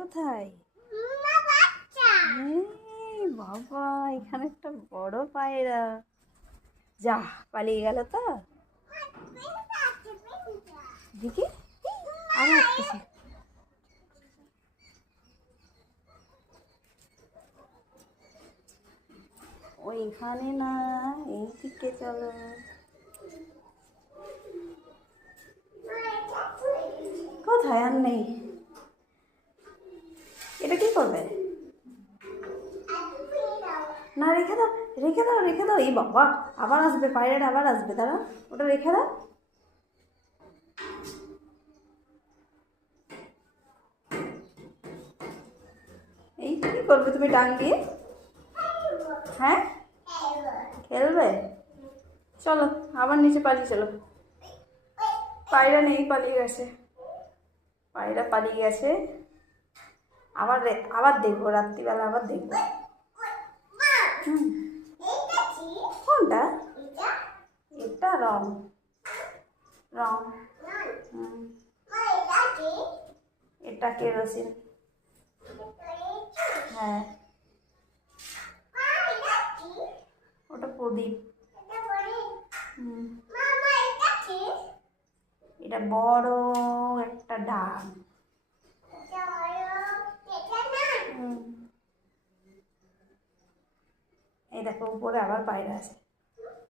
কোথায়? এই বাবা, এখানে একটা বড় পায়রা। যা, পালিয়ে গেল তো। দেখি, আরে আসতেছে। ওইখানে না, এইদিকে চলো। কোথায়? আর নেই। এটা কি করবে? না, রেখে দাও, রেখে দাও, রেখে দাও। এই বাবা, আবার আসবে পায়রাটা, আবার আসবে। দাঁড়া, ওটা রেখে দাও। এই কি করবে তুমি ডাং দিয়ে? হ্যাঁ, খেলবে? চলো, আবার নিচে পালিয়ে চলো। পায়রা নেই, পালিয়ে গেছে। পায়রা পালিয়ে গেছে। আবার আবার দেখবো, রাত্রিবেলা আবার দেখবো। কোনটা? এটা রং। রং। এটা কেরোসিন। হ্যাঁ, ওটা প্রদীপ। এটা বড় একটা ডাব। এই দেখো, উপরে আবার পায়রা আছে।